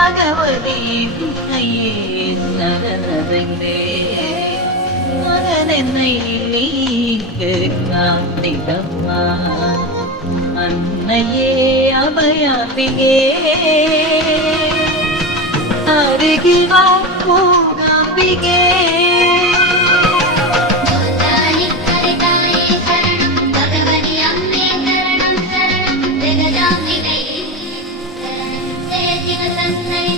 பகவதி உன்னையே சரணடைந்தே மகனென்னை நீக்கு காத்திடம்மா அன்னையே அபயாம்பிகே அருகில் வா மூகாம்பிகே Thank you.